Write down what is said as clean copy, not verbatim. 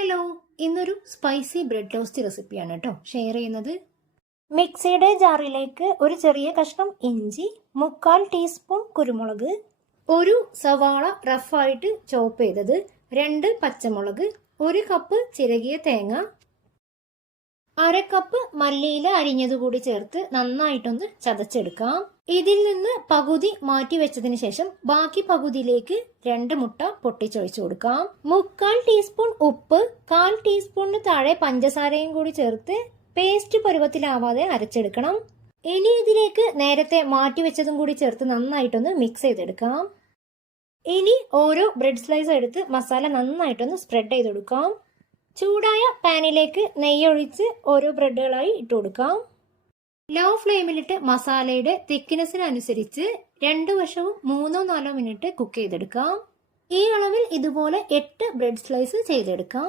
Hello, ഇന്നൊരു spicy bread toast റെസിപ്പിയാണ് കേട്ടോ ഷെയർ ചെയ്യുന്നത്. മിക്സിയുടെ ജാറിലേക്ക് ഒരു ചെറിയ കഷ്ണം ഇഞ്ചി, 1/4 ടീസ്പൂൺ കുരുമുളക്, ഒരു സവാള റഫായിട്ട് ചോപ്പ് ചെയ്തത്, 2 പച്ചമുളക്, 1 കപ്പ് ചിരകിയ തേങ്ങ, 1/2 കപ്പ് മല്ലിയില അരിഞ്ഞത് കൂടി ചേർത്ത് നന്നായിട്ടൊന്ന് ചതച്ചെടുക്കാം. ഇതിൽ നിന്ന് പകുതി മാറ്റി വെച്ചതിന് ശേഷം ബാക്കി പകുതിയിലേക്ക് 2 മുട്ട പൊട്ടിച്ചൊഴിച്ചു കൊടുക്കാം. 1/4 ടീസ്പൂൺ ഉപ്പ്, 1/4 ടീസ്പൂണിന് താഴെ പഞ്ചസാരയും കൂടി ചേർത്ത് പേസ്റ്റ് പരുവത്തിലാവാതെ അരച്ചെടുക്കണം. ഇനി ഇതിലേക്ക് നേരത്തെ മാറ്റി വെച്ചതും കൂടി ചേർത്ത് നന്നായിട്ടൊന്ന് മിക്സ് ചെയ്തെടുക്കാം. ഇനി ഓരോ ബ്രെഡ് സ്ലൈസ് എടുത്ത് മസാല നന്നായിട്ടൊന്ന് സ്പ്രെഡ് ചെയ്ത് കൊടുക്കാം. ചൂടായ പാനിലേക്ക് നെയ്യൊഴിച്ച് ഓരോ ബ്രെഡുകളായി ഇട്ട് കൊടുക്കാം. ലോ ഫ്ലെയിമിലിട്ട് മസാലയുടെ തിക്നെസ്സിനനുസരിച്ച് 2 വശവും 3-4 മിനിറ്റ് കുക്ക് ചെയ്തെടുക്കാം. ഈ അളവിൽ ഇതുപോലെ 8 ബ്രെഡ് സ്ലൈസ് ചെയ്തെടുക്കാം.